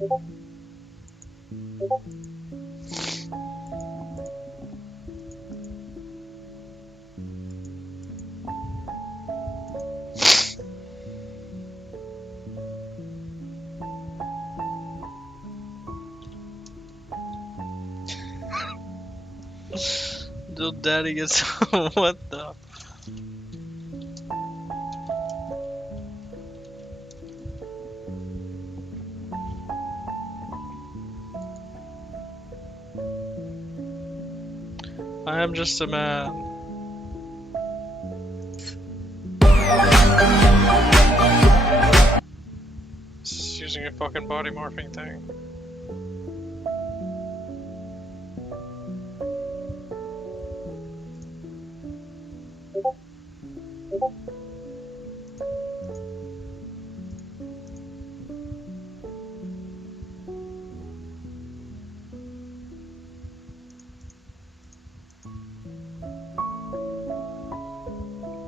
Little daddy gets what the? I am just a man. Just using a fucking body morphing thing.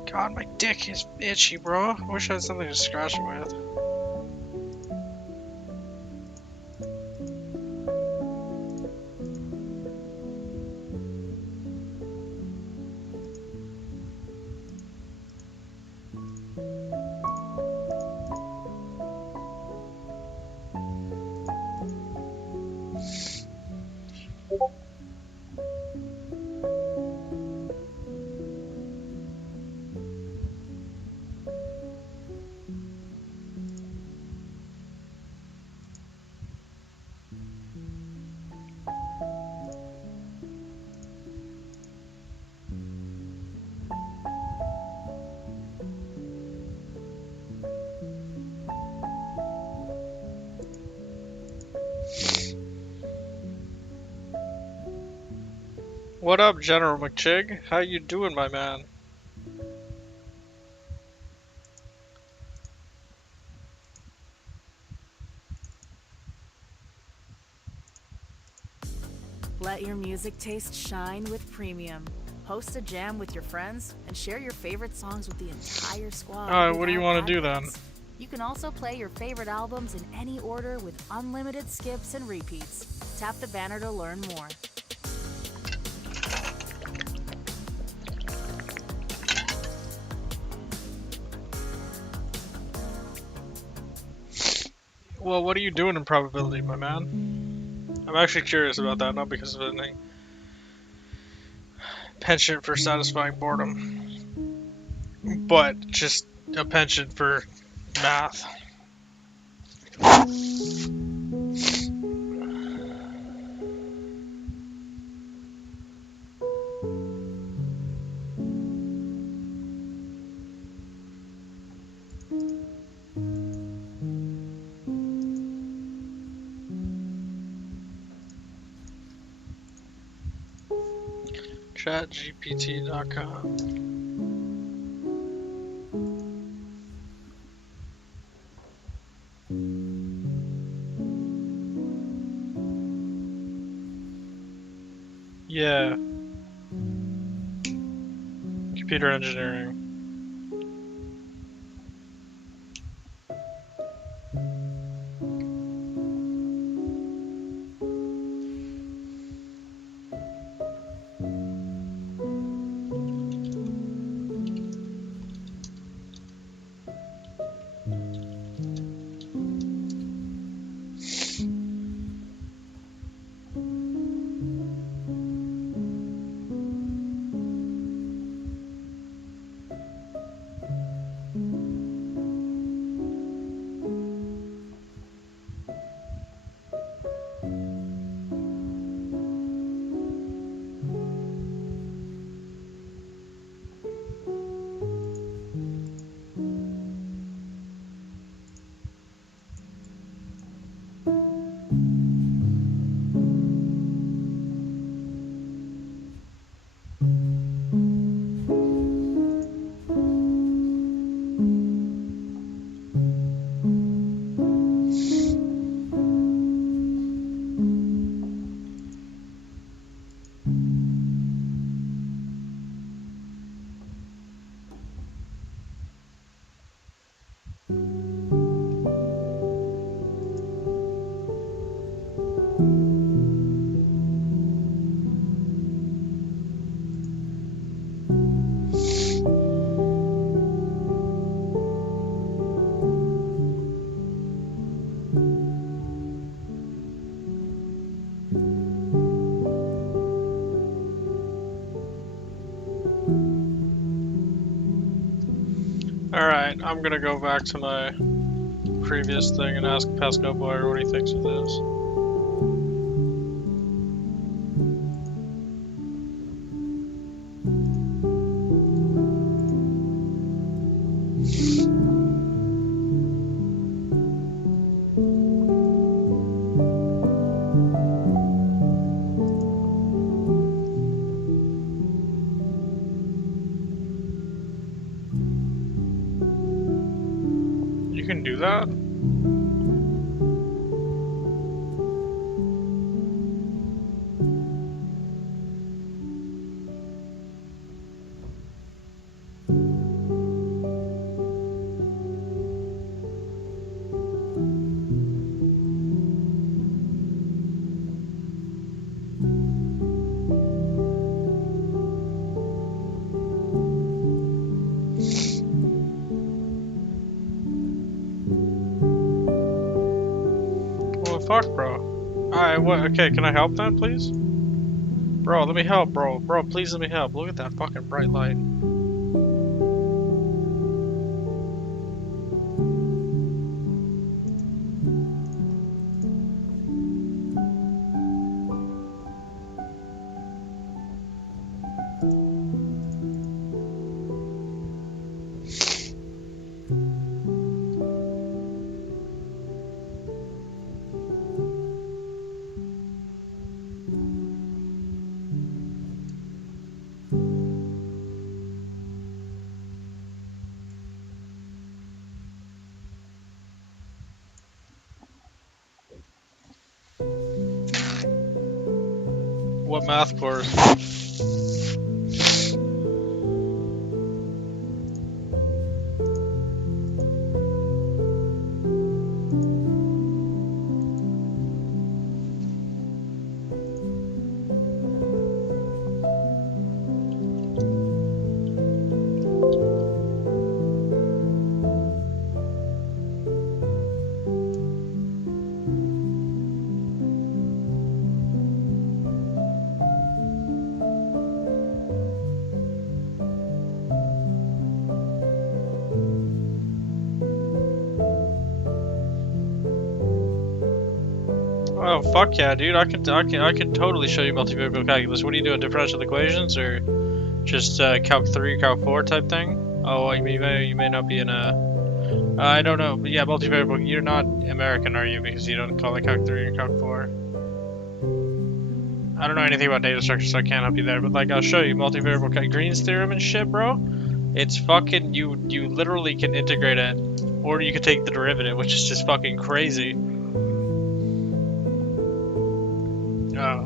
God, my dick is itchy, bro. I wish I had something to scratch it with. What up, General McChig? How you doing, my man? Let your music taste shine with Premium. Host a jam with your friends and share your favorite songs with the entire squad. Alright, what do you want to do then? You can also play your favorite albums in any order with unlimited skips and repeats. Tap the banner to learn more. Well, what are you doing in probability, my man? I'm actually curious about that, not because of anything. Penchant for satisfying boredom. But just a penchant for math. ChatGPT.com. Yeah. Computer engineering. Alright, I'm gonna go back to my previous thing and ask Pascal Boyer what he thinks of this. You can do that? Well, fuck, bro. Alright, what? Okay, can I help then, please? Bro, let me help, bro. Bro, please let me help. Look at that fucking bright light. What math course? Oh fuck yeah, dude! I can totally show you multivariable calculus. What are you doing? Differential equations or just Calc 3, Calc 4 type thing? Oh, you may not be in a. I don't know. But yeah, multivariable. You're not American, are you? Because you don't call it Calc 3 or Calc 4. I don't know anything about data structure, so I can't help you there. But like, I'll show you multivariable Green's theorem and shit, bro. It's fucking you literally can integrate it, or you could take the derivative, which is just fucking crazy. Oh.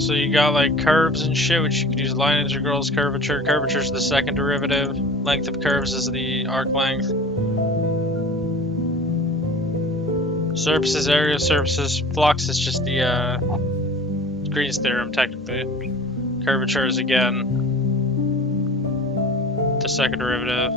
So you got like curves and shit, which you can use line integrals, curvature. Curvature is the second derivative. Length of curves is the arc length. Surfaces, area of surfaces. Flux is just the Green's theorem, technically. Curvature is again the second derivative.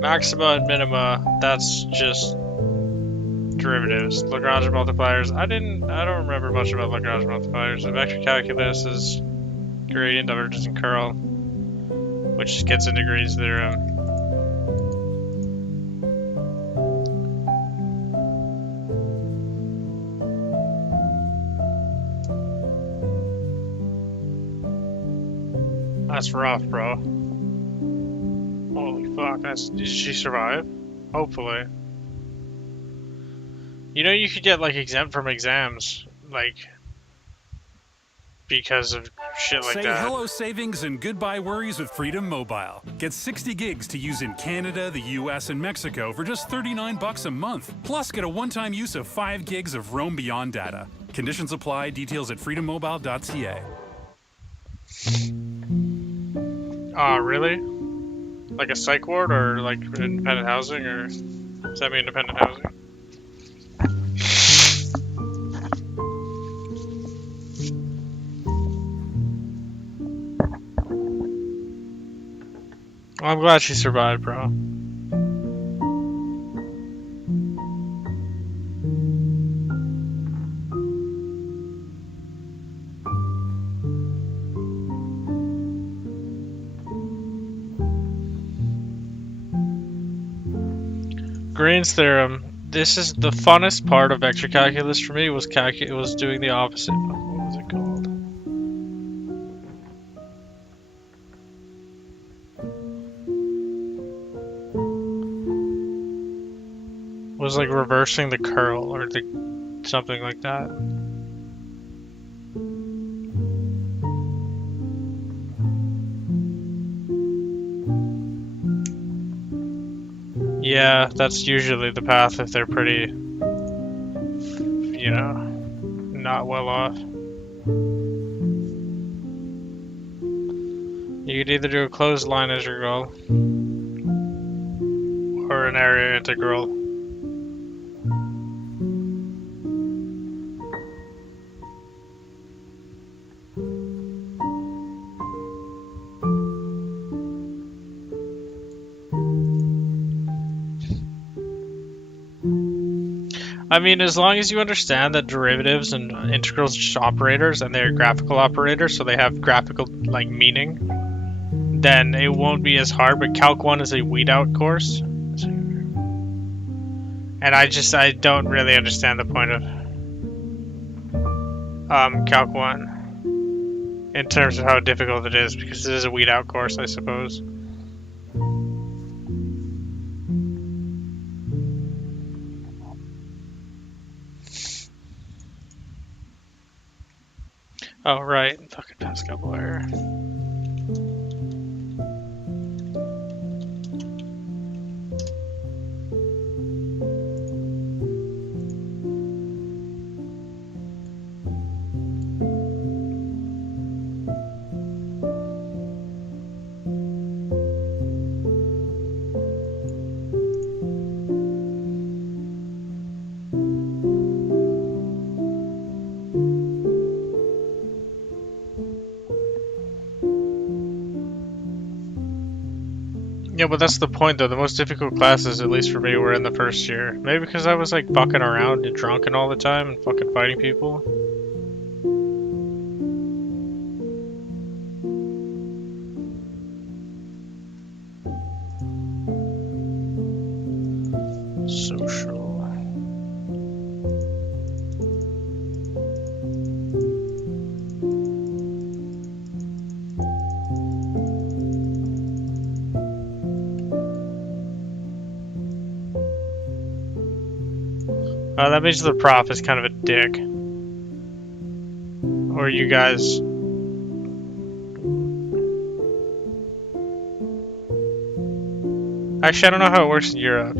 Maxima and minima, that's just derivatives. Lagrange multipliers. I don't remember much about Lagrange multipliers. The vector calculus is gradient, divergence, and curl, which gets into Green's theorem. That's rough, bro. Holy fuck, did she survive? Hopefully. You know, you could get like exempt from exams, like, because of shit like Say that. hello savings and goodbye worries with Freedom Mobile. Get 60 gigs to use in Canada, the US, and Mexico for just $39 a month. Plus, get a one-time use of 5 gigs of Roam Beyond data. Conditions apply. Details at freedommobile.ca. Oh, really? Like a psych ward or like independent housing or semi-independent housing? I'm glad she survived, bro. Green's theorem. This is the funnest part of vector calculus for me. Was doing the opposite. What was it called? It was like reversing the curl or something like that. Yeah, that's usually the path if they're pretty, you know, not well off. You could either do a closed line integral or an area integral. I mean, as long as you understand that derivatives and integrals are just operators and they're graphical operators, so they have graphical like meaning, then it won't be as hard. But Calc 1 is a weed out course, and I don't really understand the point of Calc 1 in terms of how difficult it is, because it is a weed out course, I suppose. Oh, right. Fucking Pascal Boyer. Yeah, but that's the point, though. The most difficult classes, at least for me, were in the first year. Maybe because I was, like, fucking around and drunken all the time and fucking fighting people. Social. That means the prof is kind of a dick. Or you guys... Actually, I don't know how it works in Europe.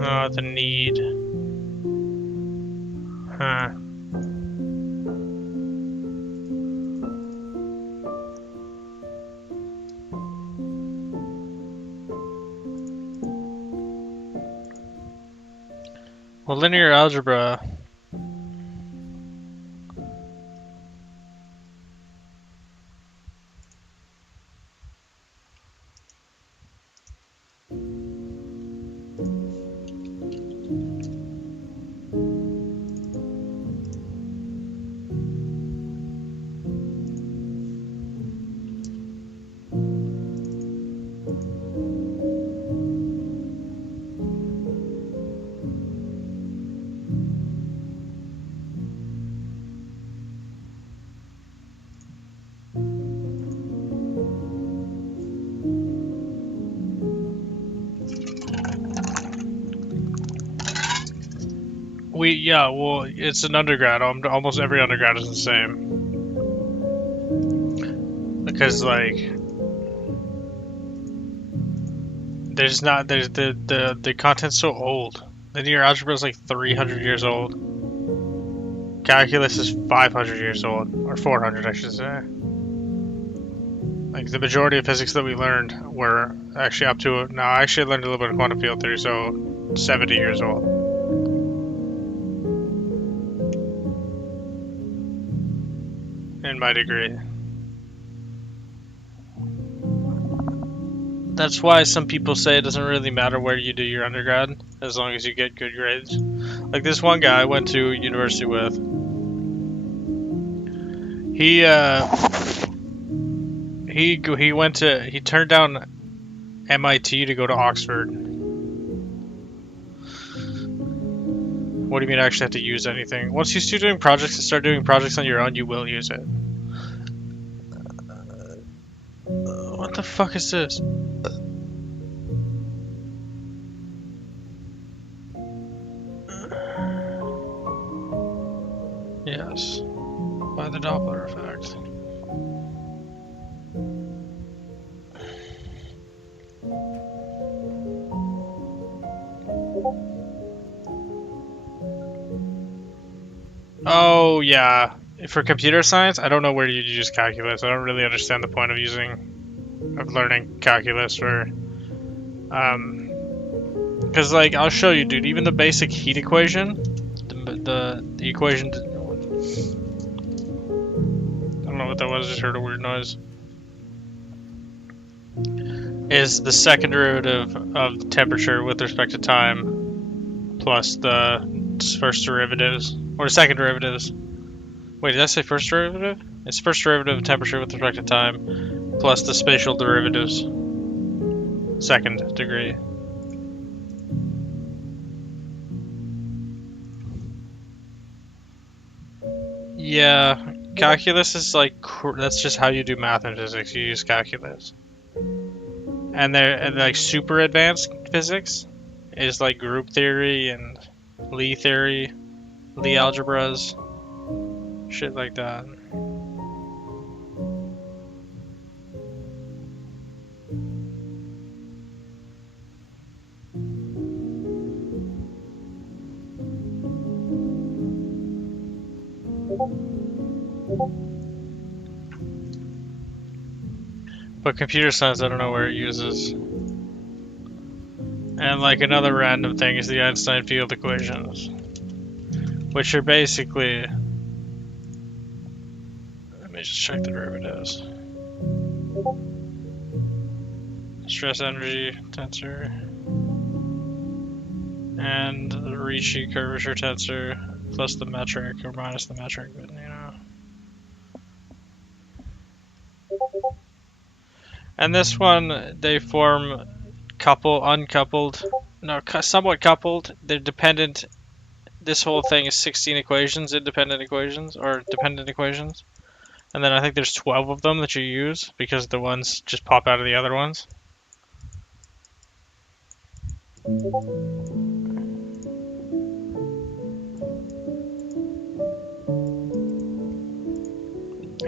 Oh, the need. Huh. Well, linear algebra. Yeah, well, it's an undergrad. Almost every undergrad is the same. Cause like there's the content's so old. Linear algebra is like 300 years old. Calculus is 500 years old, or 400 I should say. Like the majority of physics that we learned were actually up to, no, I actually learned a little bit of quantum field theory, so 70 years old. In my degree. That's why some people say it doesn't really matter where you do your undergrad, as long as you get good grades. Like this one guy I went to university with. He turned down MIT to go to Oxford. What do you mean I actually have to use anything? Once you start doing projects on your own, you will use it. What the fuck is this? Yes, by the Doppler effect. Oh yeah, for computer science, I don't know where you use calculus. I don't really understand the point of learning calculus for, because like I'll show you, dude. Even the basic heat equation, the equation. I don't know what that was. Just heard a weird noise. Is the second derivative of temperature with respect to time plus the first derivatives, or second derivatives. Wait, did I say first derivative? It's first derivative of temperature with respect to time plus the spatial derivatives, second degree. Yeah, calculus is like, that's just how you do math and physics. You use calculus. And like super advanced physics is like group theory and Lie theory, Lie algebras, shit like that. But computer science, I don't know where it uses. And like another random thing is the Einstein field equations, which are basically, let me just check the derivatives. Stress energy tensor and the Ricci curvature tensor plus the metric or minus the metric, but you know. And this one, they form uncoupled, no, somewhat coupled. They're dependent. This whole thing is 16 equations, independent equations, or dependent equations. And then I think there's 12 of them that you use because the ones just pop out of the other ones.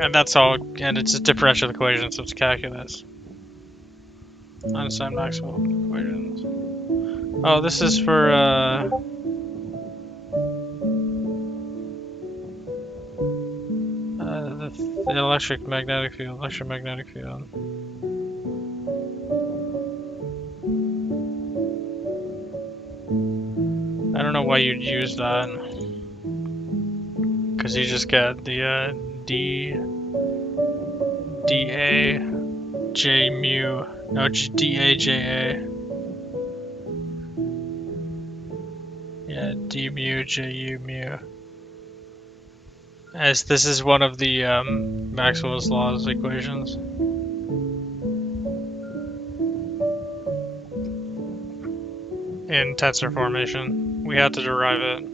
And that's all, and it's a differential equation, so it's calculus. Einstein Maxwell equations. Oh, this is for the electromagnetic field. I don't know why you'd use that, because you just get the dA J mu. No, dA JA. Yeah, d mu Ju mu. As this is one of the Maxwell's laws equations. In tensor formation, we had to derive it.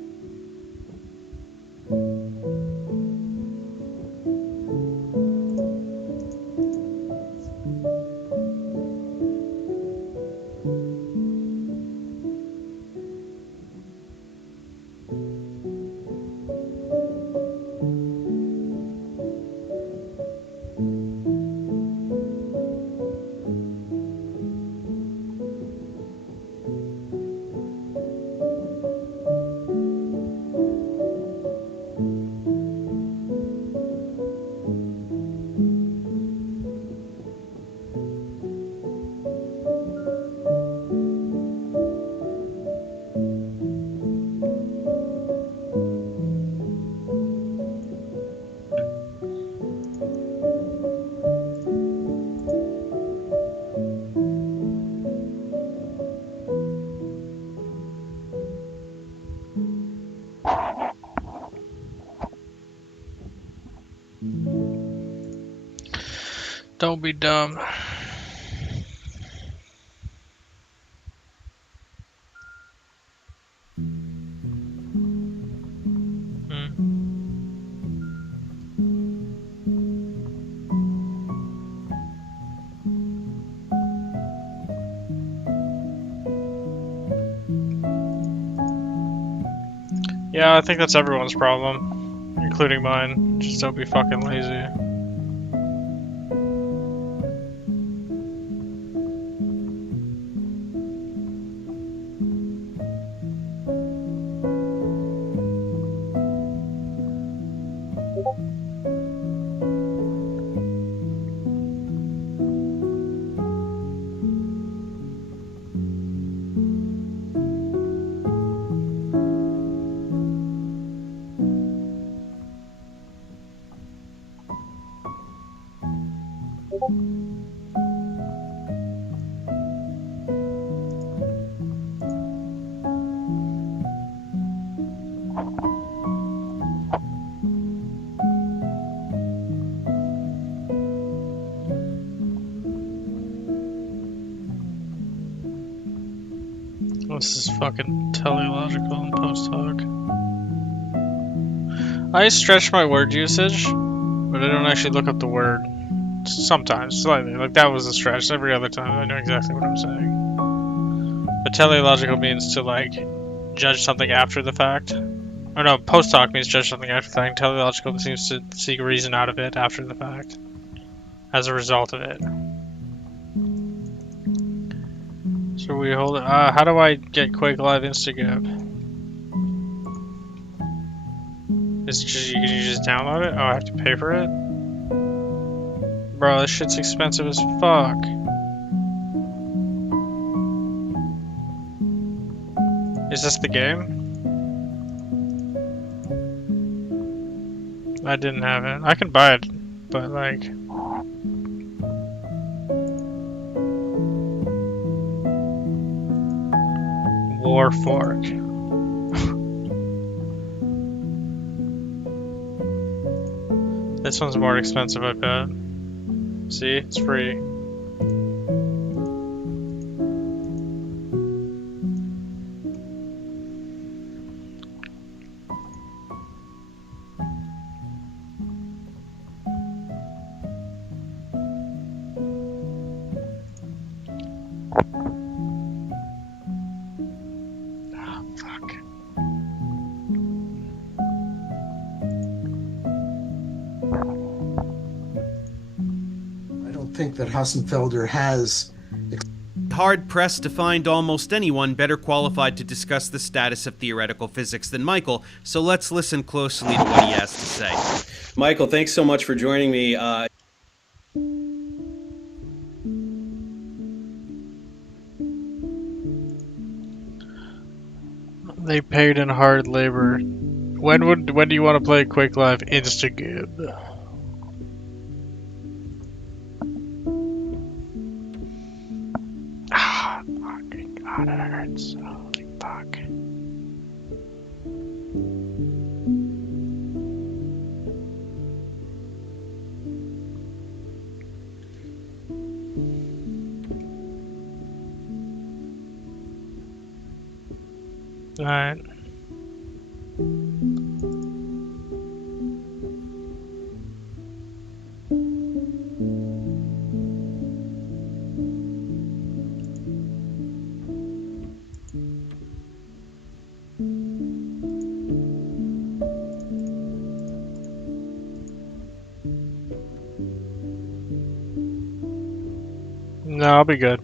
Don't be dumb. Yeah, I think that's everyone's problem, including mine. Just don't be fucking lazy. This is fucking teleological and post-hoc. I stretch my word usage, but I don't actually look up the word. Sometimes, slightly. Like, that was a stretch. Every other time, I know exactly what I'm saying. But teleological means to, like, judge something after the fact. Or no, post-hoc means judge something after the fact. Teleological seems to seek reason out of it after the fact. As a result of it. So we hold it. How do I get Quake Live Instagram? Is it just, can you just download it? Oh, I have to pay for it? Bro, this shit's expensive as fuck. Is this the game? I didn't have it. I can buy it, but like... Warfork. This one's more expensive, I bet. See, it's free. That Hassenfelder has. Hard pressed to find almost anyone better qualified to discuss the status of theoretical physics than Michael, so let's listen closely to what he has to say. Michael, thanks so much for joining me. They paid in hard labor. When do you want to play Quake Live Instagib? God, it hurts. Holy fuck. Alright. No, I'll be good.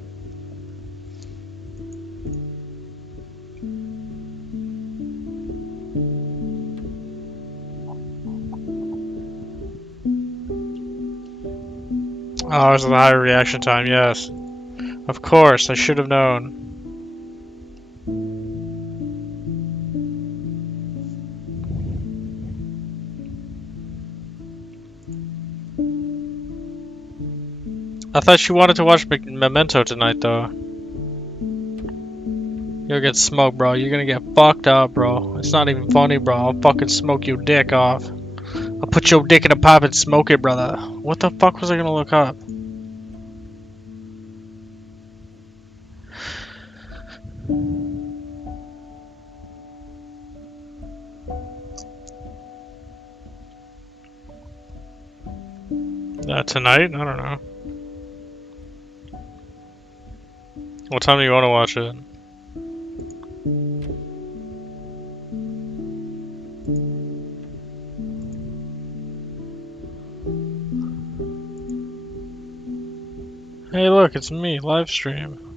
Oh, it was the higher reaction time, yes. Of course, I should have known. I thought you wanted to watch Memento tonight, though. You'll get smoked, bro. You're gonna get fucked up, bro. It's not even funny, bro. I'll fucking smoke your dick off. I'll put your dick in a pipe and smoke it, brother. What the fuck was I gonna look up? Tonight? I don't know. What time do you want to watch it? Hey look, it's me, live stream.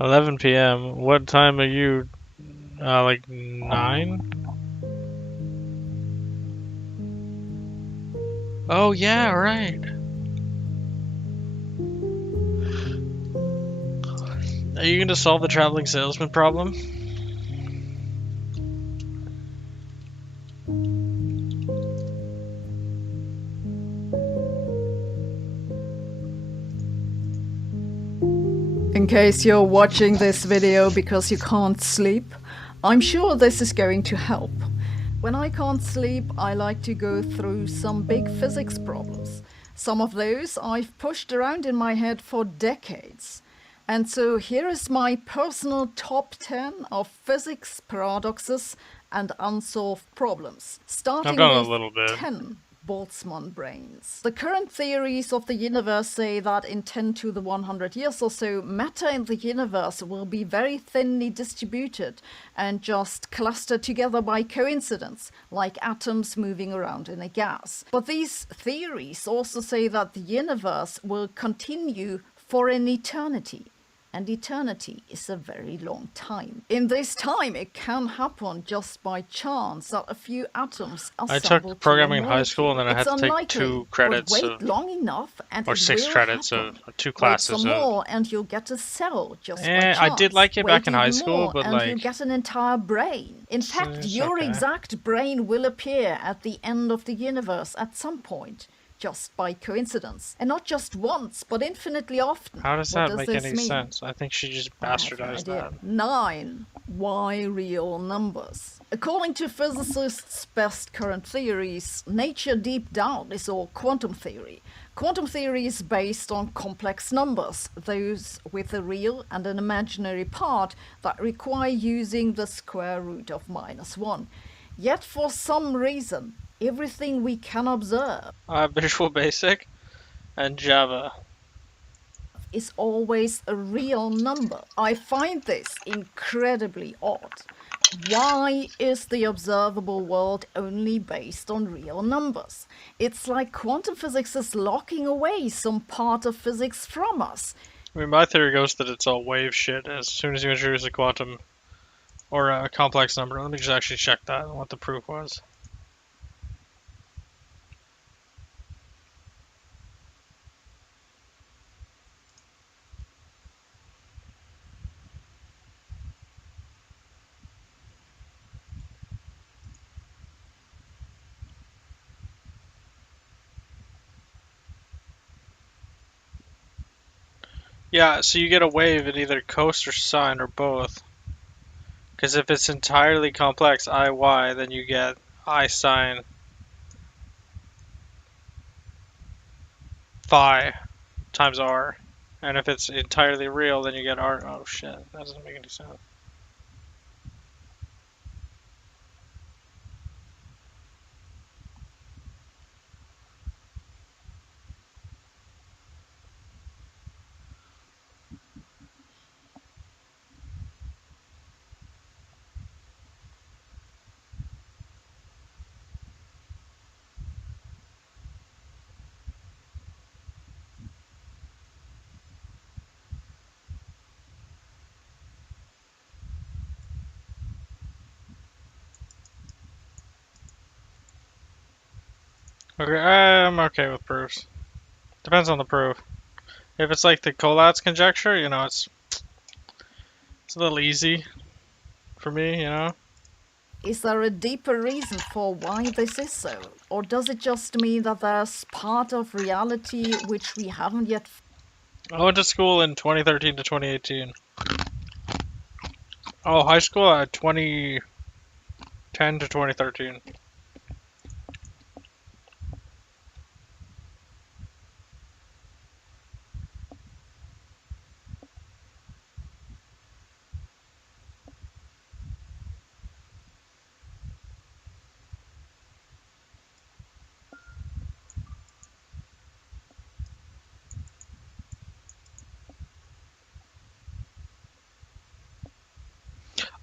$11 p.m. What time are you? Like 9? Oh yeah, right. Are you gonna solve the traveling salesman problem? In case you're watching this video because you can't sleep, I'm sure this is going to help. When I can't sleep, I like to go through some big physics problems. Some of those I've pushed around in my head for decades. And so here is my personal top 10 of physics paradoxes and unsolved problems, starting I've done with a little bit. 10 Boltzmann brains. The current theories of the universe say that in 10 to the 100 years or so, matter in the universe will be very thinly distributed and just clustered together by coincidence, like atoms moving around in a gas. But these theories also say that the universe will continue for an eternity. And eternity is a very long time. In this time, it can happen just by chance that a few atoms assemble. I took programming in high school, and then I had to take 2 credits wait of, long enough and or 6 credits of 2 classes wait some of. more, and you'll get a cell just by chance. I did like it back in high school, but and you'll get an entire brain. In fact, it's your okay. exact brain will appear at the end of the universe at some point. Just by coincidence. And not just once, but infinitely often. How does What that make this any mean? sense? I think she just I have no bastardized idea. that. 9. Why real numbers? According to physicists' best current theories, nature deep down is all quantum theory. Quantum theory is based on complex numbers, those with a real and an imaginary part that require using the square root of -1. Yet for some reason, everything we can observe Visual Basic and Java. is always a real number. I find this incredibly odd. Why is the observable world only based on real numbers? It's like quantum physics is locking away some part of physics from us. I mean, my theory goes that it's all wave shit as soon as you introduce a quantum or a complex number. Let me just actually check that and what the proof was. Yeah, so you get a wave in either cos or sine or both. Because if it's entirely complex, IY, then you get I sine phi times R. And if it's entirely real, then you get R. Oh shit, that doesn't make any sense. Okay, I'm okay with proofs. Depends on the proof. If it's like the Collatz conjecture, you know, it's a little easy for me, you know. Is there a deeper reason for why this is so? Or does it just mean that there's part of reality which we haven't yet? I went to school in 2013 to 2018. Oh, high school at 2010 to 2013.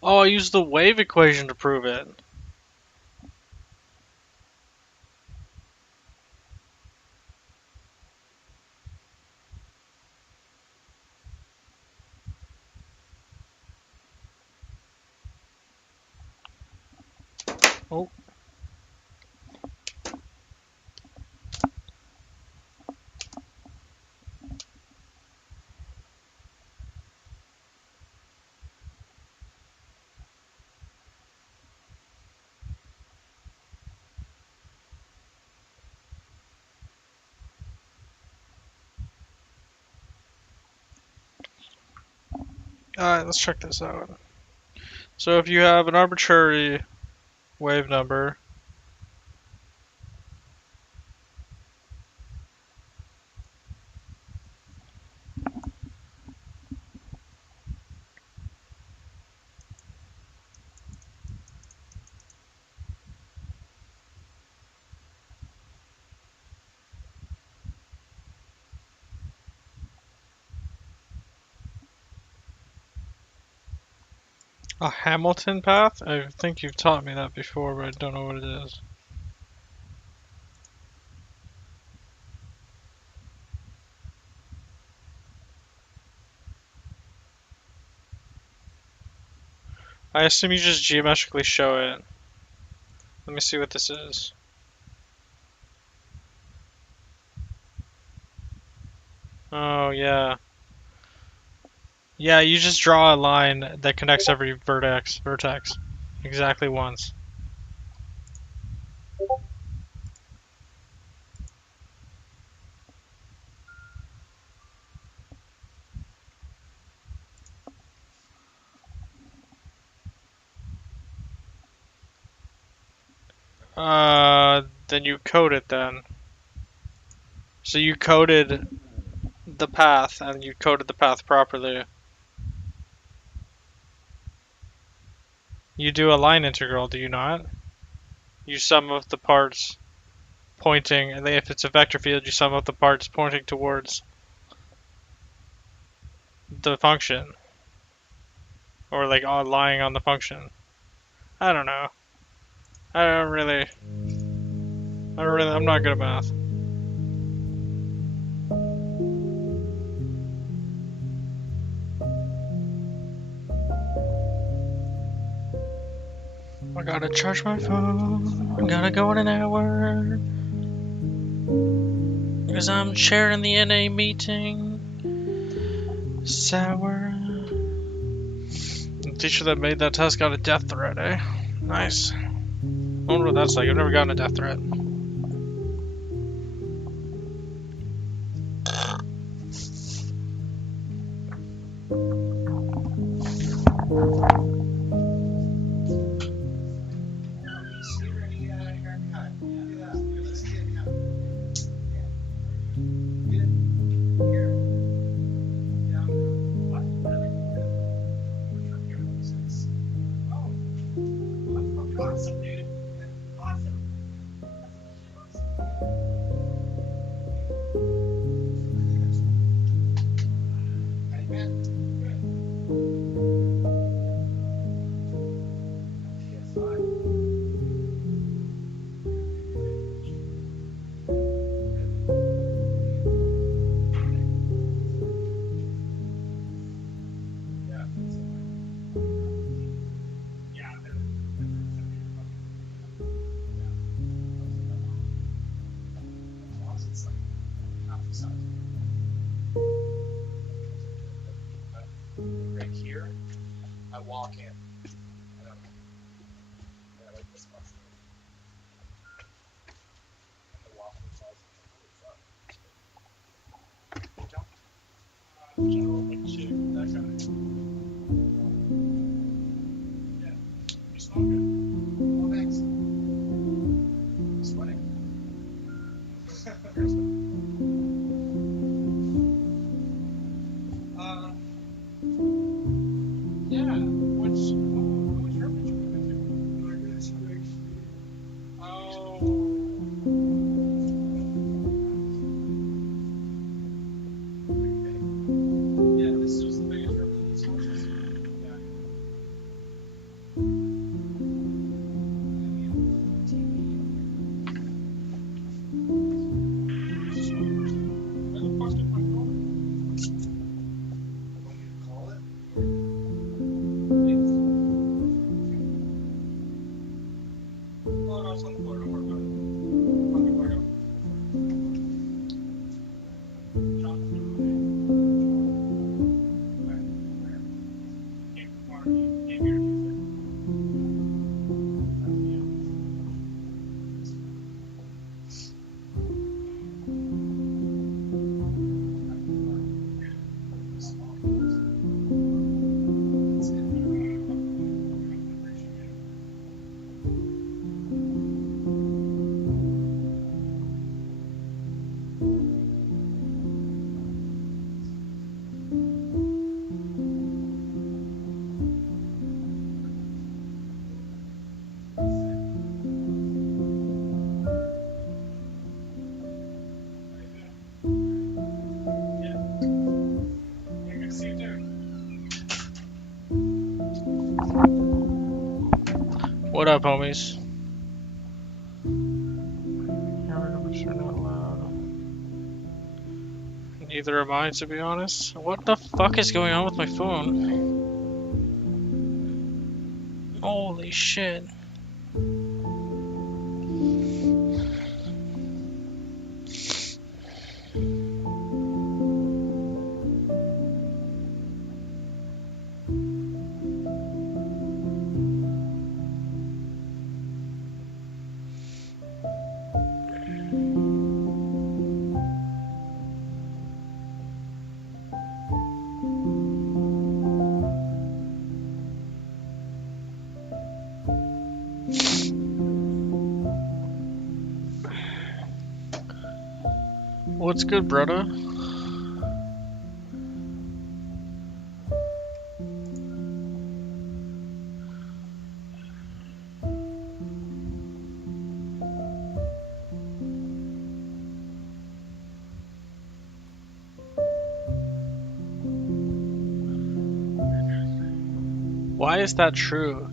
Oh, I used the wave equation to prove it. Oh. Alright, let's check this out. So if you have an arbitrary wave number, a Hamilton path? I think you've taught me that before, but I don't know what it is. I assume you just geometrically show it. Let me see what this is. Oh, yeah. Yeah, you just draw a line that connects every vertex exactly once. Then you code it then. So you coded the path, and you coded the path properly. You do a line integral, do you not? You sum up the parts pointing, and if it's a vector field, you sum up the parts pointing towards the function. Or like lying on the function. I don't know. I'm not good at math. I gotta charge my phone. I gotta go in an hour. Because I'm chairing the NA meeting. Sour. The teacher that made that test got a death threat, eh? Nice. I wonder what that's like. I've never gotten a death threat. What up, homies? Neither am I, to be honest. What the fuck is going on with my phone? Holy shit. What's good, brother? Why is that true?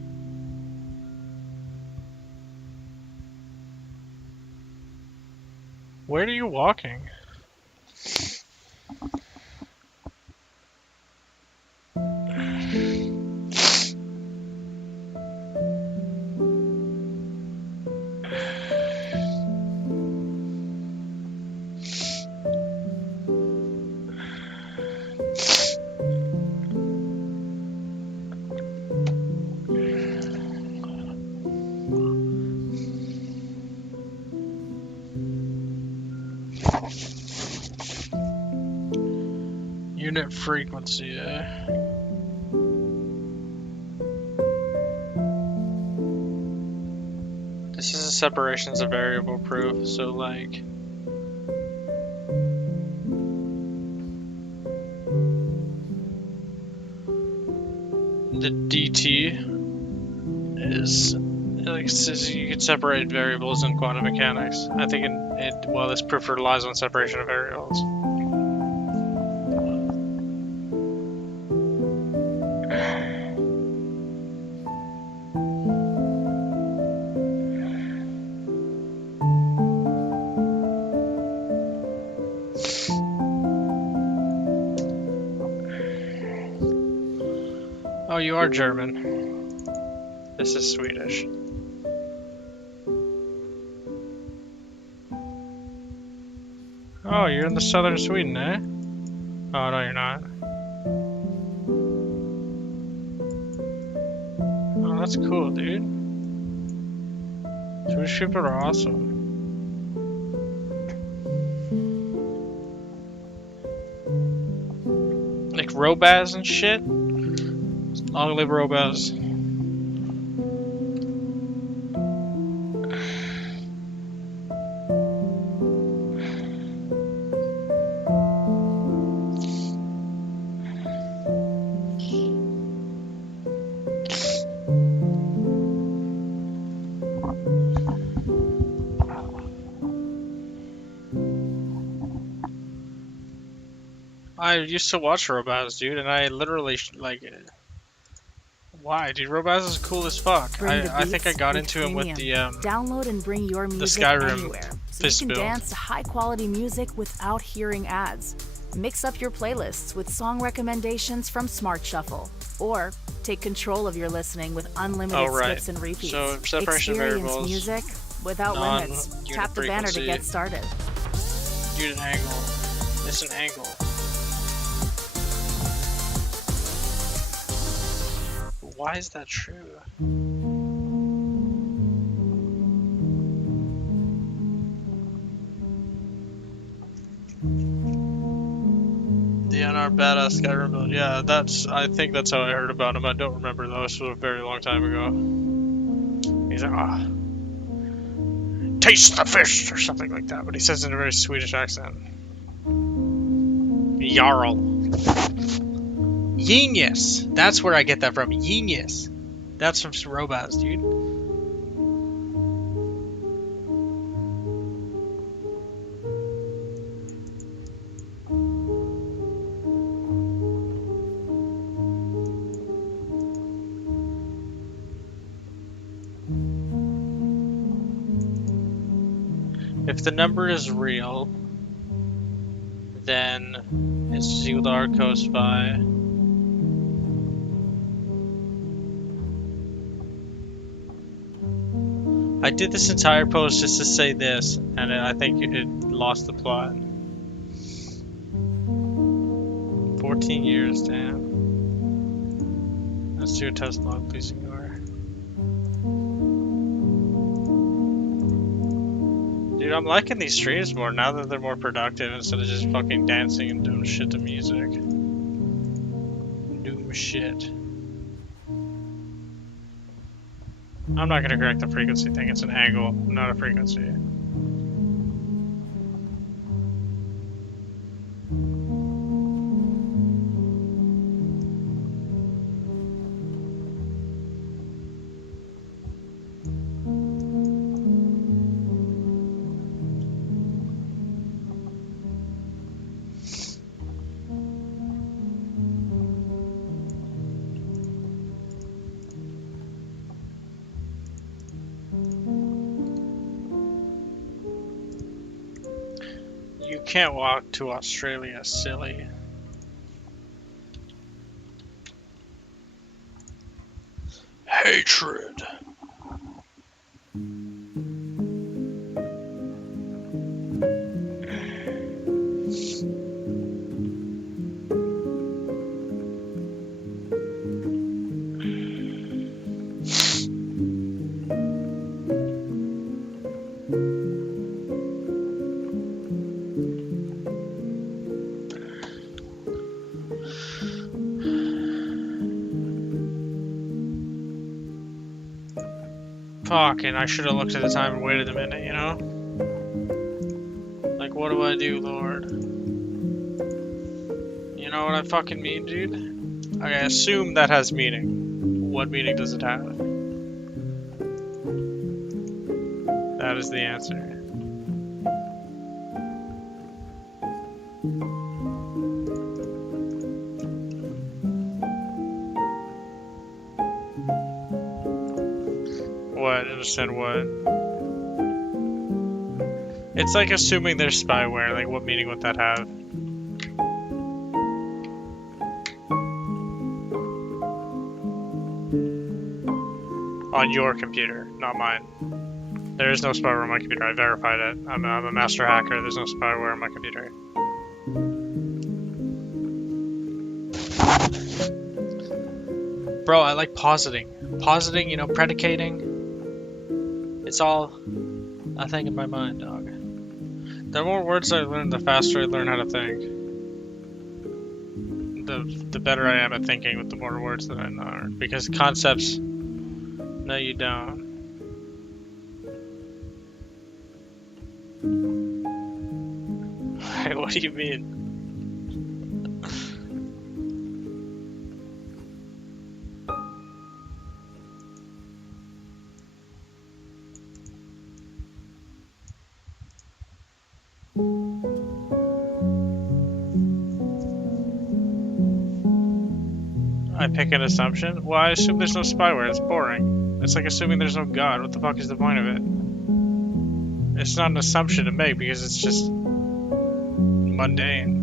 Where are you walking? Unit frequency, eh? This is a separations of variable proof, so like the DT is like says you can separate variables in quantum mechanics. I think well, this proof relies on separation of variables. Oh, you are German. This is Swedish. Oh, you're in the southern Sweden, eh? Oh, no, you're not. Oh, that's cool, dude. Swedish people are awesome. Like Robaz and shit? Long live Robaz. I used to watch Robaz, dude, and I literally like it. Why, dude? Robaz is cool as fuck. I think I got into him with the download and bring your music Skyrim anywhere, so fist you can build. dance to high-quality music without hearing ads. Mix up your playlists with song recommendations from Smart Shuffle, or take control of your listening with unlimited skips and repeats. So separation of Experience variables, music without limits. Tap the banner to get started. Unit angle. It's an angle. Why is that true? The NR badass Skyrim build. Yeah, I think that's how I heard about him. I don't remember though. This was a very long time ago. He's like, taste the fish or something like that, but he says it in a very Swedish accent. Jarl. Genius! That's where I get that from. Genius! That's from Robaz, dude. If the number is real, then it's just equal to r cos phi. I did this entire post just to say this, and I think it lost the plot. 14 years, damn. Let's do a test log, please ignore. Dude, I'm liking these streams more now that they're more productive instead of just fucking dancing and doing shit to music. Doom shit. I'm not gonna correct the frequency thing, it's an angle, not a frequency. You can't walk to Australia, silly. Hatred. Fuck, and I should have looked at the time and waited a minute, you know? Like, what do I do, Lord? You know what I fucking mean, dude? Okay, assume that has meaning. What meaning does it have? That is the answer. What? Understand what? It's like assuming there's spyware. Like, what meaning would that have? On your computer, not mine. There is no spyware on my computer. I verified it. I'm a master hacker. There's no spyware on my computer. Bro, I like positing. Positing, you know, predicating. It's all a thing in my mind, dog. The more words I learn, the faster I learn how to think. The better I am at thinking with the more words that I learn. Because concepts, no you don't. What do you mean? I pick an assumption? Well, I assume there's no spyware. It's boring. It's like assuming there's no God. What the fuck is the point of it? It's not an assumption to make because it's just mundane.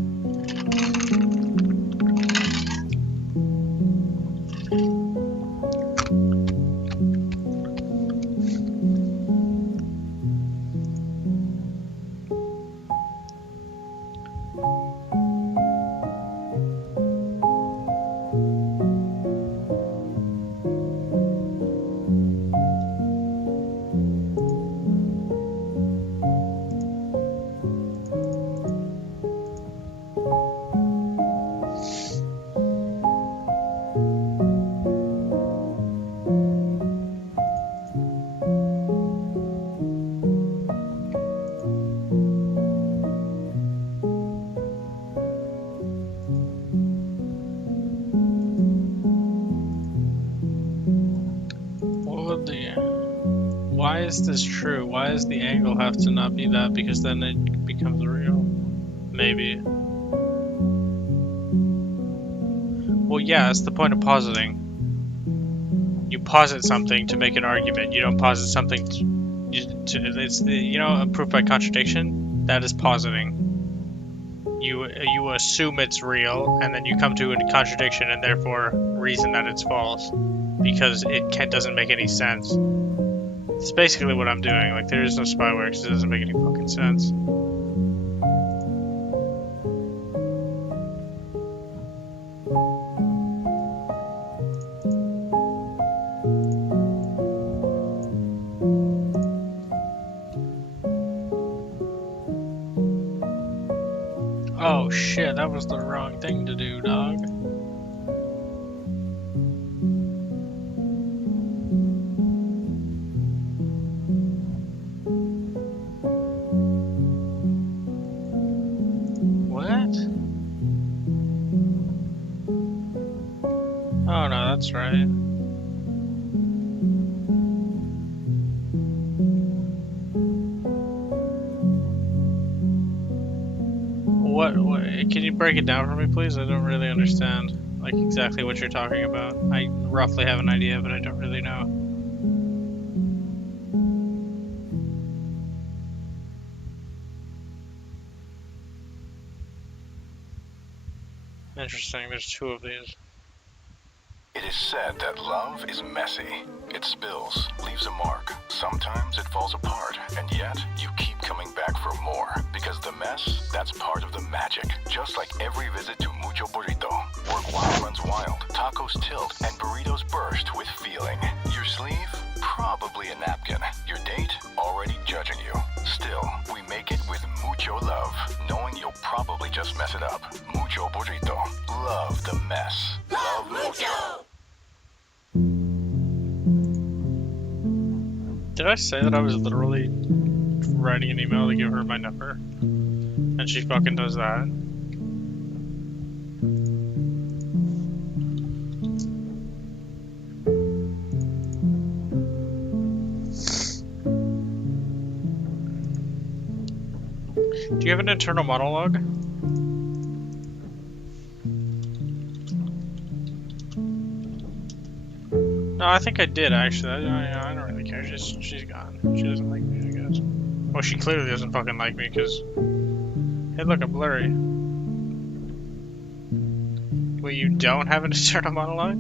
Why is this true? Why does the angle have to not be that? Because then it becomes real. Maybe. Well, yeah, it's the point of positing. You posit something to make an argument. You don't posit something It's you know, a proof by contradiction. That is positing. You assume it's real, and then you come to a contradiction, and therefore reason that it's false, because it doesn't make any sense. It's basically what I'm doing. Like, there is no spyware because it doesn't make any fucking sense. Oh shit, that was the wrong thing to do, dog. What? Oh no, that's right. What? Can you break it down for me, please? I don't really understand, like, exactly what you're talking about. I roughly have an idea, but I don't really know. Interesting, there's two of these. It is said that love is messy. It spills, leaves a mark. Sometimes it falls apart, and yet you keep coming back for more. Because the mess, that's part of the magic. Just like every visit to Mucho Burrito, where wild runs wild, tacos tilt, and burritos burst with feeling. Your sleeve? Probably a napkin. Your date? Already judging you. Still, we make it with mucho love, knowing you'll probably just mess it up. Mucho Burrito. Love the mess. Love mucho. Did I say that I was literally writing an email to give her my number? And she fucking does that. Do you have an internal monologue? No, I think I did actually. I don't really care. She's gone. She doesn't like me, I guess. Well, she clearly doesn't fucking like me because. Hey, look, I'm blurry. Wait, you don't have an internal monologue?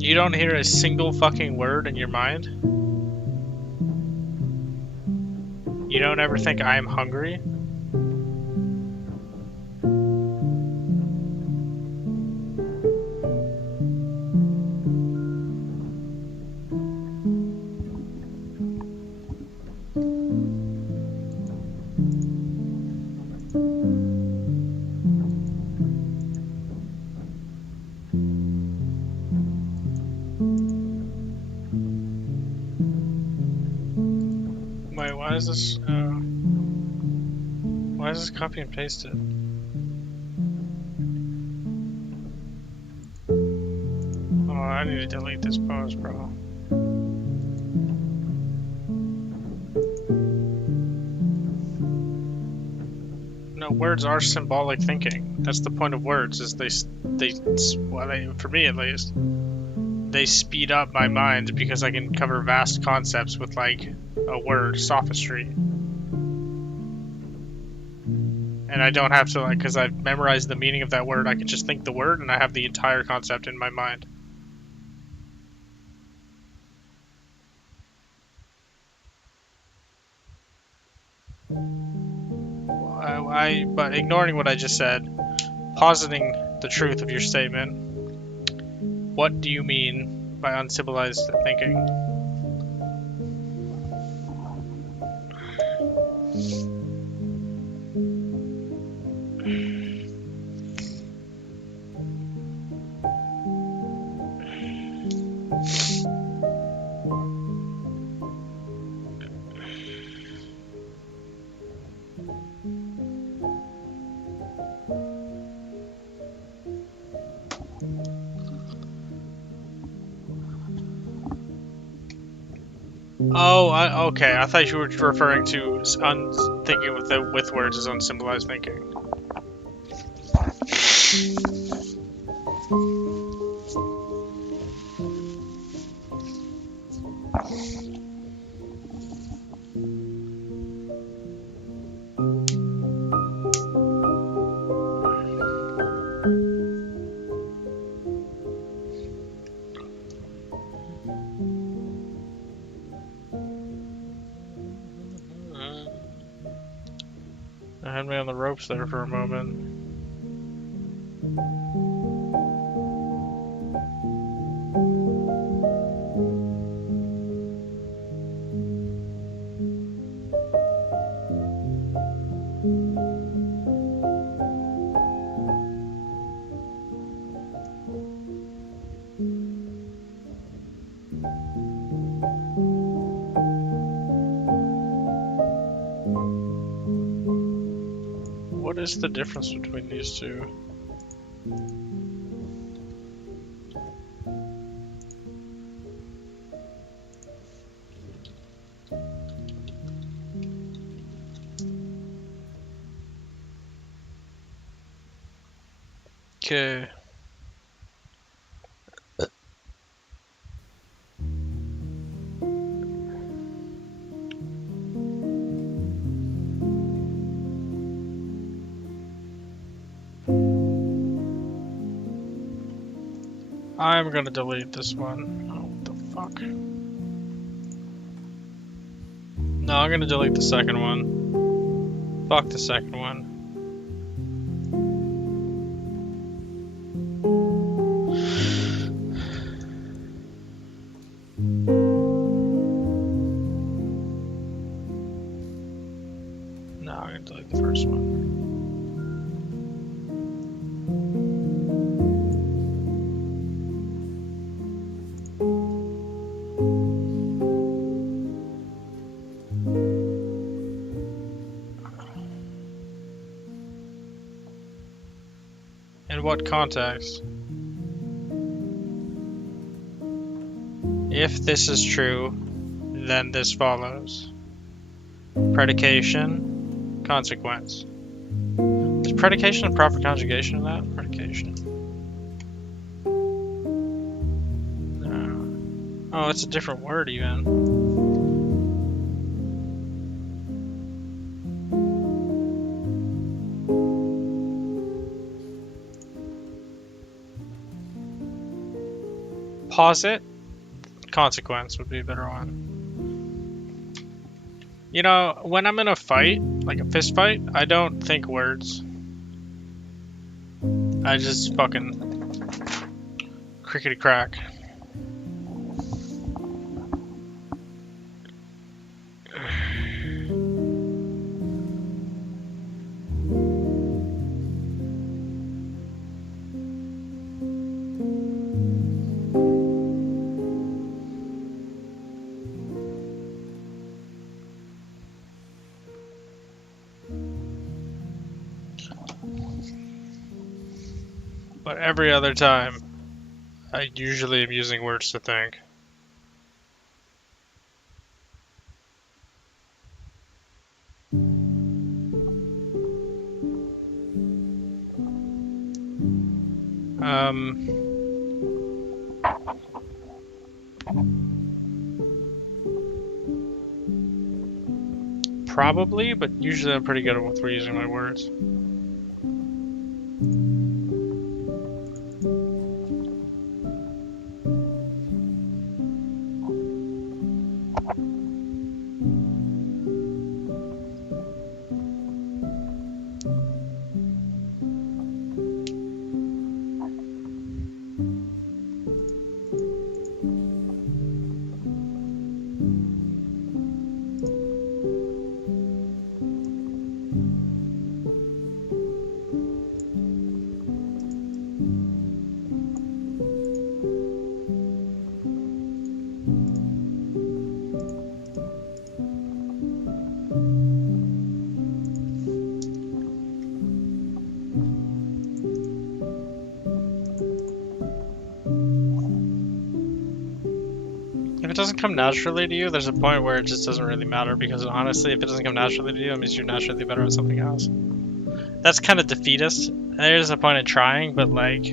You don't hear a single fucking word in your mind? You don't ever think I'm hungry? Wait, why is this, why is this copy and pasted? Oh, I need to delete this post, bro. No, words are symbolic thinking. That's the point of words, is for me at least, they speed up my mind because I can cover vast concepts with, like, a word, sophistry. And I don't have to, like, because I've memorized the meaning of that word, I can just think the word and I have the entire concept in my mind. But ignoring what I just said, positing the truth of your statement, what do you mean by uncivilized thinking? Oh, okay. I thought you were referring to thinking with words as unsymbolized thinking. I had me on the ropes there for a moment. What is the difference between these two? Okay. I'm gonna delete this one. Oh, what the fuck? No, I'm gonna delete the second one. Fuck the second one. No, I'm gonna delete the first one. In what context? If this is true, then this follows. Predication, consequence. Is predication a proper conjugation of that? Predication. No. Oh, it's a different word even. Posit, consequence would be a better one. You know, when I'm in a fight, like a fist fight, I don't think words. I just fucking crickety crack. But every other time, I usually am using words to think. Probably, but usually I'm pretty good with reusing my words. doesn't come naturally to you, there's a point where it just doesn't really matter, because honestly, if it doesn't come naturally to you, it means you're naturally better at something else. That's kind of defeatist. There's a point in trying, but like...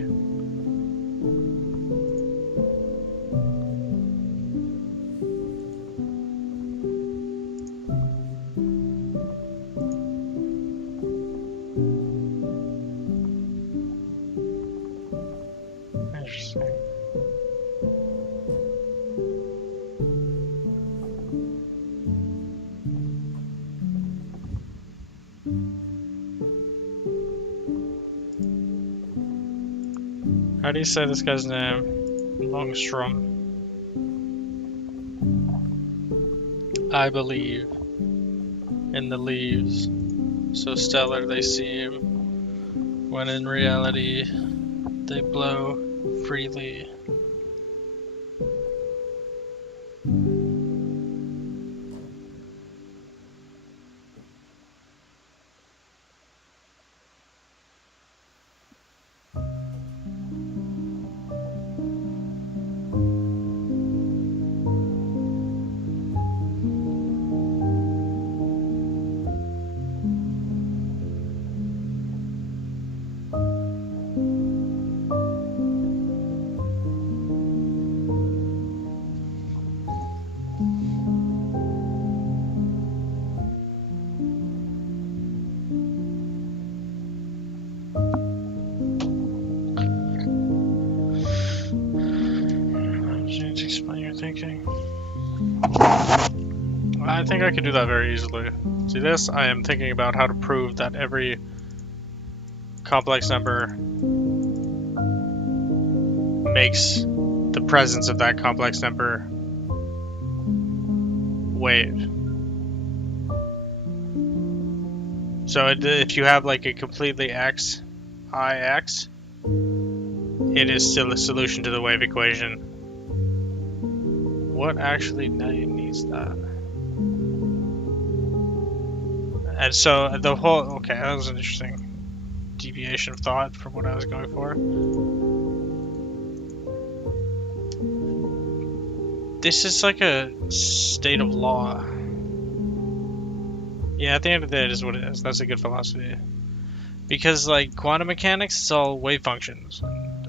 Interesting. How do you say this guy's name? Longstrom. I believe in the leaves, so stellar they seem, when in reality they blow freely. I think I could do that very easily. See this? I am thinking about how to prove that every complex number makes the presence of that complex number wave. So if you have like a completely x, ix, it is still a solution to the wave equation. What actually needs that? And so the whole, okay, that was an interesting deviation of thought from what I was going for. This is like a state of law. Yeah, at the end of the day, it is what it is. That's a good philosophy. Because like quantum mechanics, it's all wave functions. And,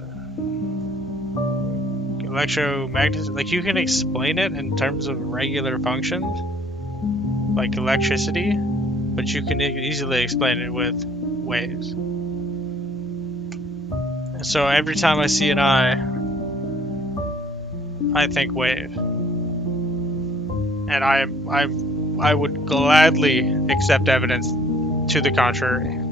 electromagnetism, like you can explain it in terms of regular functions, like electricity. But you can easily explain it with waves. And so every time I see an eye, I think wave. And I would gladly accept evidence to the contrary.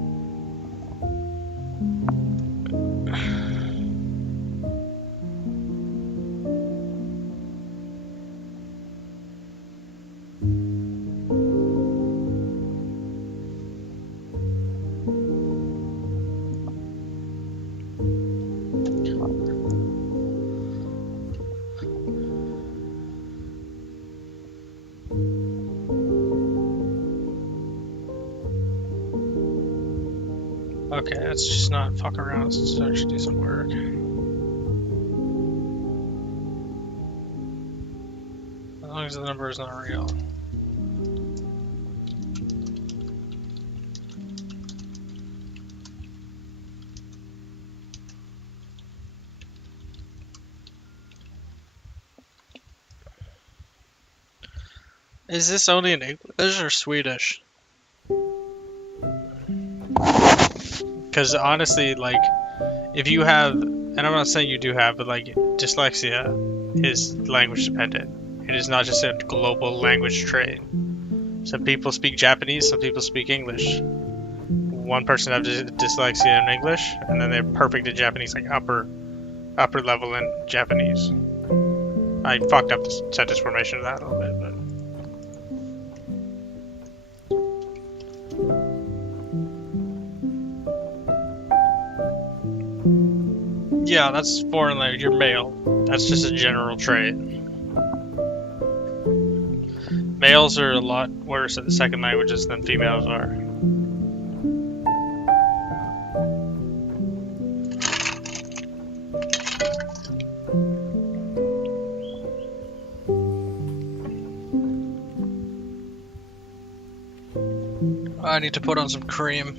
Okay, let's just not fuck around, let's actually do some work. As long as the number is not real. Is this only in English or Swedish? Because honestly, like, if you have, and I'm not saying you do have, but like, dyslexia is language dependent. It is not just a global language trait. Some people speak Japanese, some people speak English. One person has dyslexia in English, and then they're perfect in Japanese, like upper level in Japanese. I fucked up the sentence formation of that a little bit, but. Yeah, that's foreign language. You're male. That's just a general trait. Males are a lot worse at the second languages than females are. I need to put on some cream.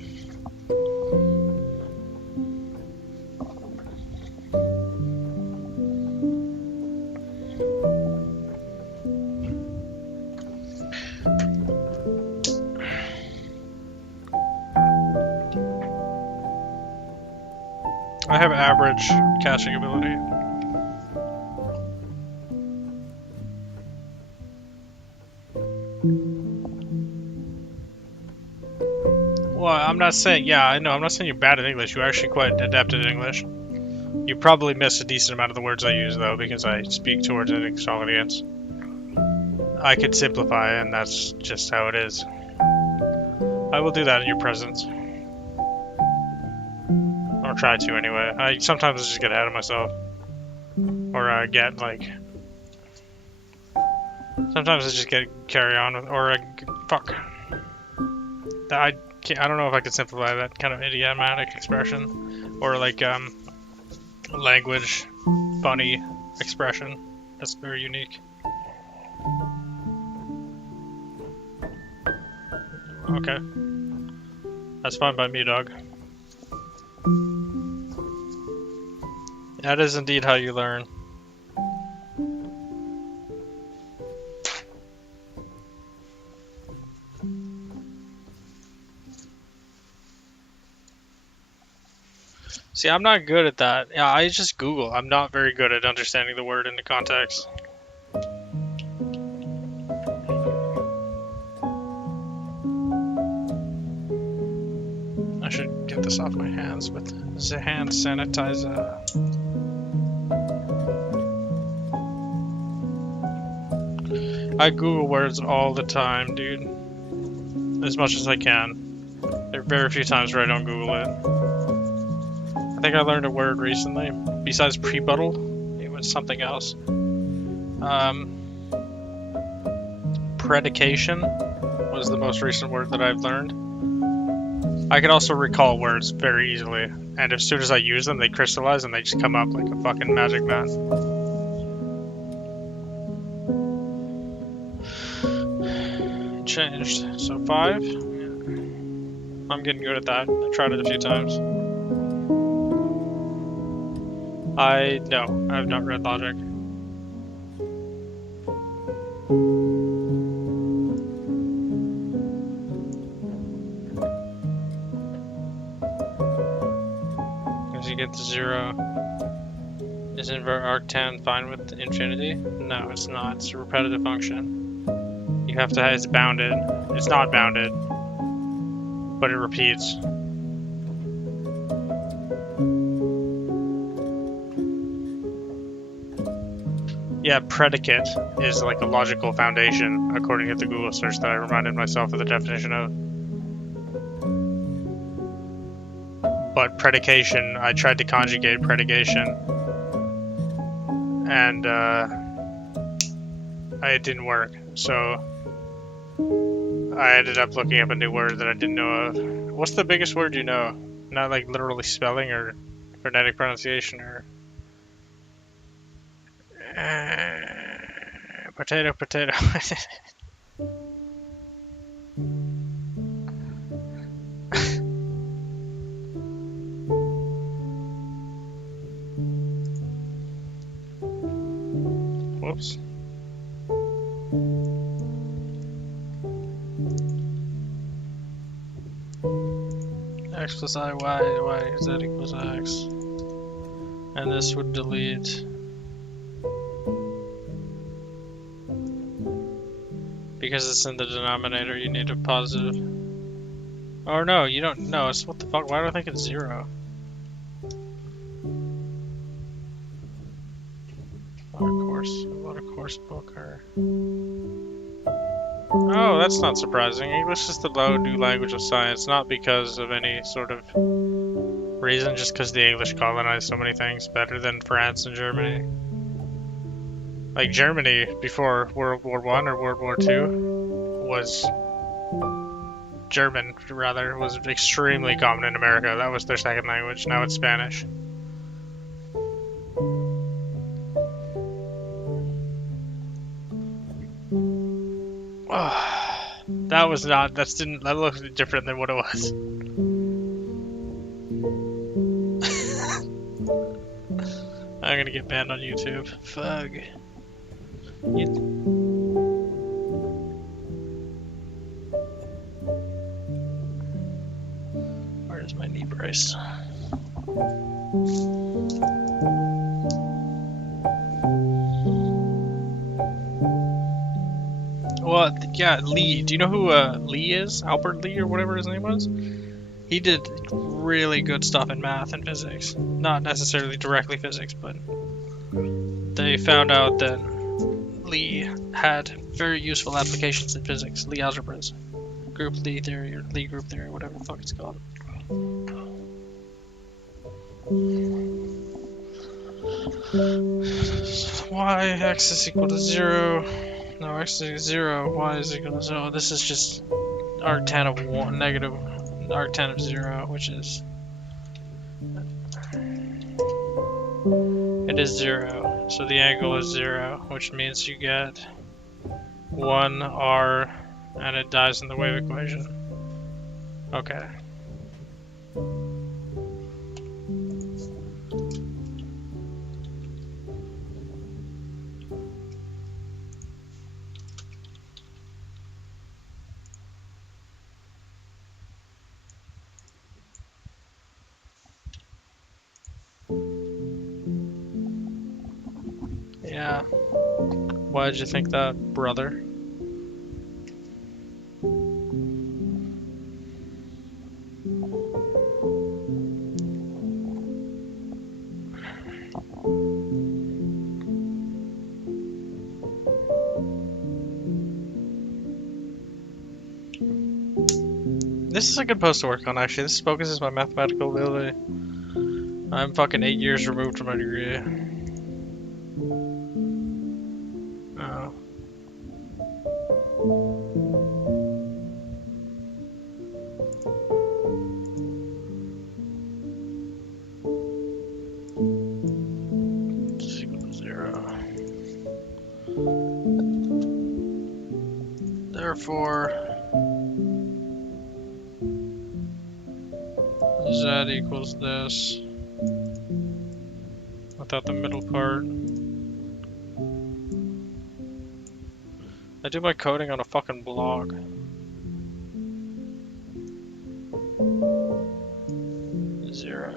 I have average catching ability. Well, I'm not saying, yeah, I know, I'm not saying you're bad at English. You're actually quite adept at English. You probably miss a decent amount of the words I use, though, because I speak towards an English audience. I could simplify, and that's just how it is. I will do that in your presence. Or try to, anyway. I sometimes just get ahead of myself. Or get, like... Sometimes I just carry on with, or fuck. I don't know if I could simplify that kind of idiomatic expression, or like language funny expression. That's very unique. Okay, that's fine by me, dog. That is indeed how you learn. See, I'm not good at that. Yeah, I just Google. I'm not very good at understanding the word in the context. I should get this off my hands with the hand sanitizer. I Google words all the time, dude. As much as I can. There are very few times where I don't Google it. I think I learned a word recently, besides prebuttal. It was something else. Predication was the most recent word that I've learned. I can also recall words very easily, and as soon as I use them, they crystallize and they just come up like a fucking magic mat. Changed. So 5. Yeah. I'm getting good at that. I tried it a few times. No, I have not read logic. As you get to 0, is invert arctan fine with infinity? No, it's not. It's a repetitive function. You have to have, it's bounded. It's not bounded, but it repeats. Yeah, predicate is like a logical foundation, according to the Google search that I reminded myself of the definition of. But predication, I tried to conjugate predication, and it didn't work. So I ended up looking up a new word that I didn't know of. What's the biggest word you know? Not like literally spelling or phonetic pronunciation or... potato, potato. Whoops. X plus I, y, z equals x. And this would delete... Because it's in the denominator, you need a positive. Oh no, you don't. No, it's what the fuck? Why do I think it's 0? What a course book or. Oh, that's not surprising. English is the new language of science, not because of any sort of reason, just because the English colonized so many things better than France and Germany. Like Germany before World War I or World War II was German, rather, was extremely common in America. That was their second language. Now it's Spanish. That was not. That looked different than what it was. I'm gonna get banned on YouTube. Fuck. Where's my knee brace? Well, yeah, Lee. Do you know who Lee is? Albert Lee or whatever his name was? He did really good stuff in math and physics. Not necessarily directly physics, but they found out that Lee had very useful applications in physics. Lee algebras. Group Lee theory or Lee group theory, whatever the fuck it's called. Y x is equal to 0. No, x is 0, y is equal to 0. This is just arctan of 1, negative arctan of 0, which is... It is 0, so the angle is 0, which means you get 1 r, and it dies in the wave equation. Okay. Yeah. Why did you think that, brother? This is a good post to work on, actually. This focuses my mathematical ability. I'm fucking 8 years removed from my degree. Oh. It's equal to 0. Therefore, z equals this without the middle part. I do my coding on a fucking blog. Zero.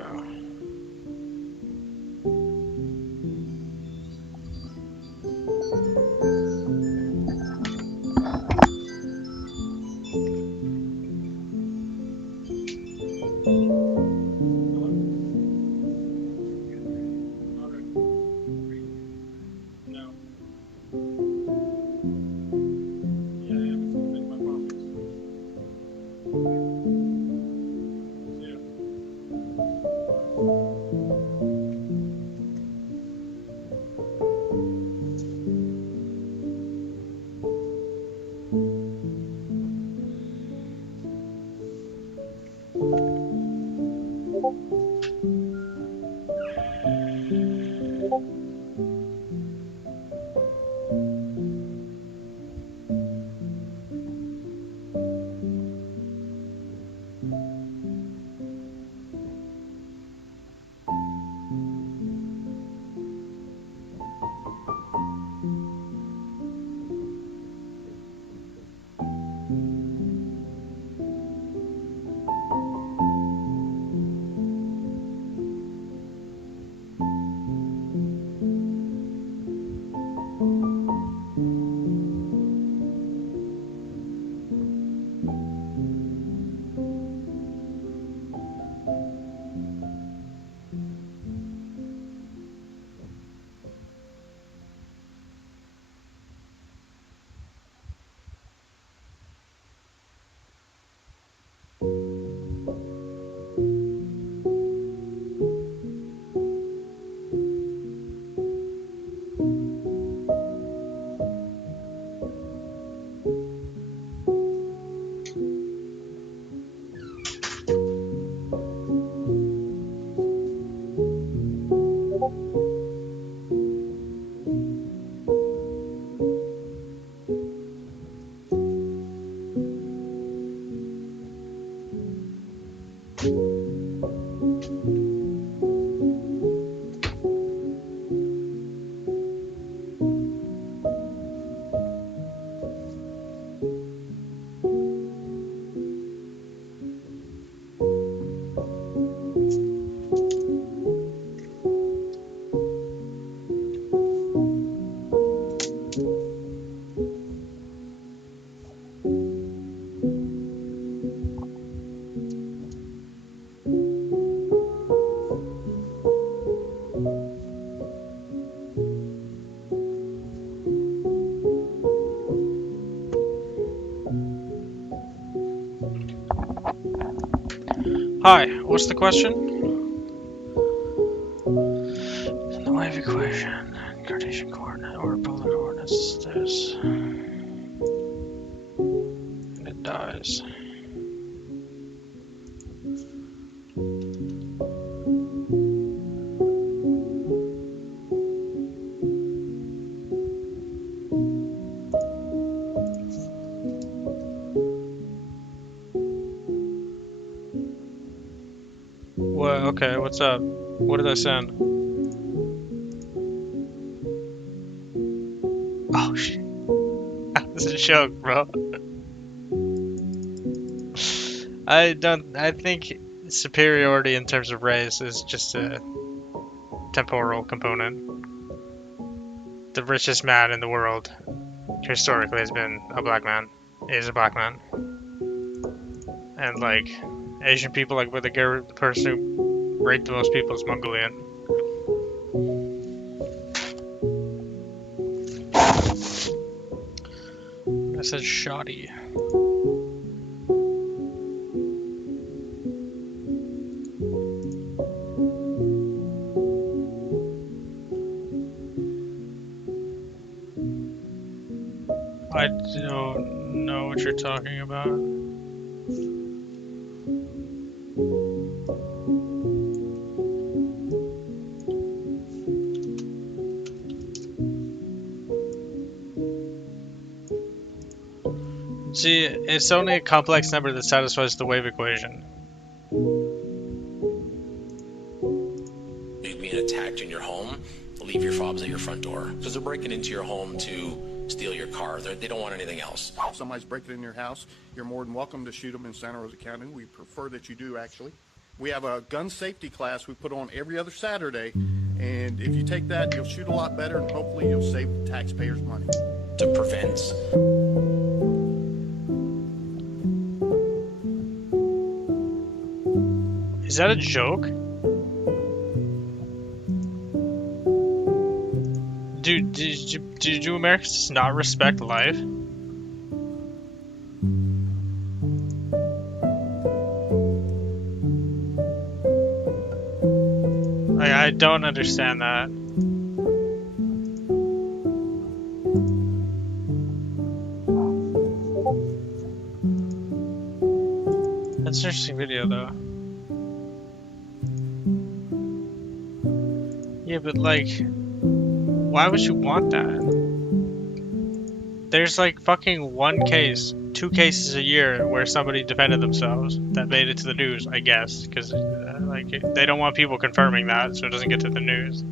Hi, what's the question? In the wave equation, Cartesian coordinate or polar coordinates, there's... and it dies. What? Okay, what's up? What did I send? Oh shit. This is a joke, bro. I think superiority in terms of race is just a temporal component. The richest man in the world historically has been a black man, is a black man. And like Asian people, like with the person who raped the most people is Mongolian. I said shoddy. I don't know what you're talking about. See, it's only a complex number that satisfies the wave equation. You're being attacked in your home, leave your fobs at your front door. Because they're breaking into your home to steal your car. They don't want anything else. If somebody's breaking in your house, you're more than welcome to shoot them in Santa Rosa County. We prefer that you do, actually. We have a gun safety class we put on every other Saturday. And if you take that, you'll shoot a lot better, and hopefully you'll save the taxpayers money. To prevent. Is that a joke? Dude, do Americans just not respect life? I don't understand that. That's an interesting video, though. Yeah, but like, why would you want that? There's like fucking one case, 2 cases a year where somebody defended themselves that made it to the news, I guess, because like they don't want people confirming that, so it doesn't get to the news.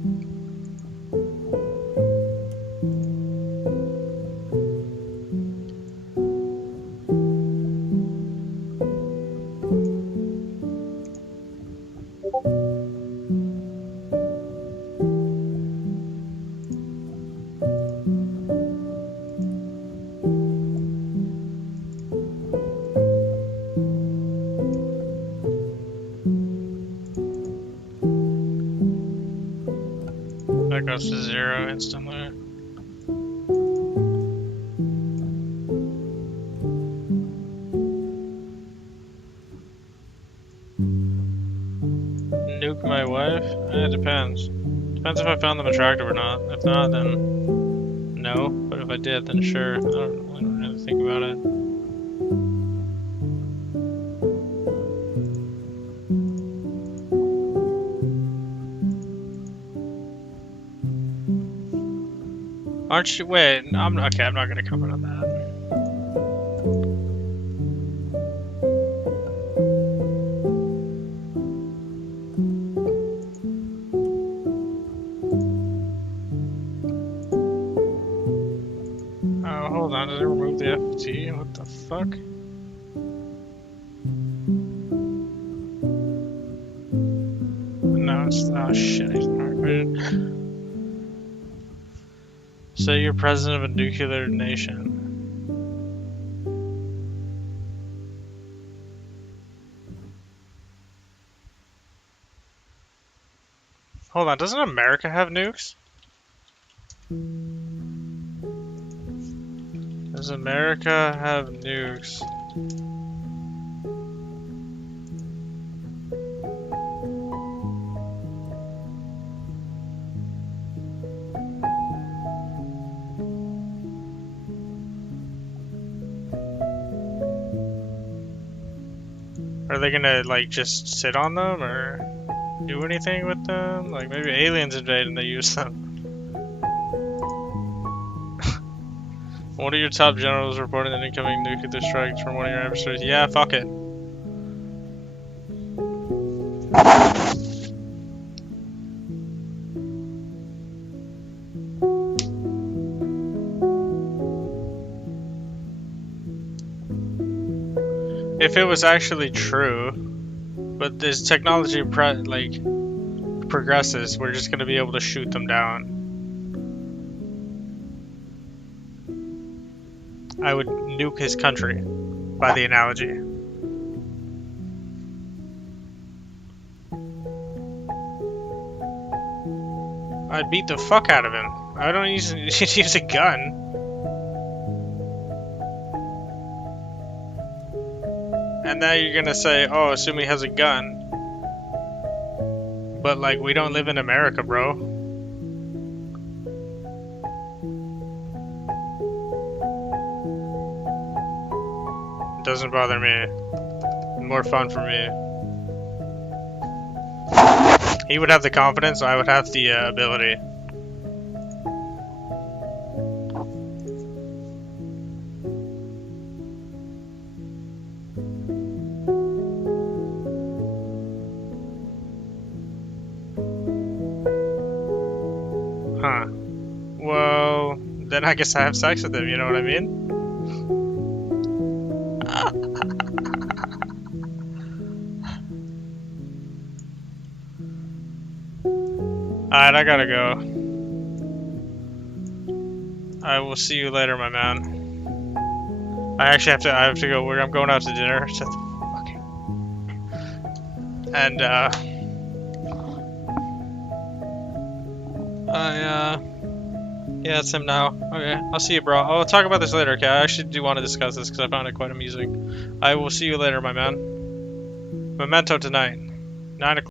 That goes to 0 instantly. Nuke my wife? It depends. Depends if I found them attractive or not. If not, then no. But if I did, then sure. I don't really think about it. Aren't you? Wait, okay. I'm not gonna comment on that. Oh, hold on. Did I remove the FT? What the fuck? No, it's oh shit. He's not recorded. So you're president of a nuclear nation. Hold on, doesn't America have nukes? Does America have nukes? Are they gonna, like, just sit on them, or do anything with them? Like, maybe aliens invade and they use them. One of your top generals reported an incoming nuclear strikes from one of your adversaries. Yeah, fuck it. If it was actually true, but this technology progresses, we're just gonna be able to shoot them down. I would nuke his country, by the analogy. I'd beat the fuck out of him. I don't use a gun. And now you're gonna say, oh, assume he has a gun. But, like, we don't live in America, bro. Doesn't bother me. More fun for me. He would have the confidence, I would have the ability. Huh. Well, then I guess I have sex with him, you know what I mean? Alright, I gotta go. I will see you later, my man. I have to go. I'm going out to dinner. Shut the fucking. And yeah, it's him now. Okay, I'll see you, bro. I'll talk about this later. Okay, I actually do want to discuss this because I found it quite amusing. I will see you later, my man. Memento tonight, 9 o'clock.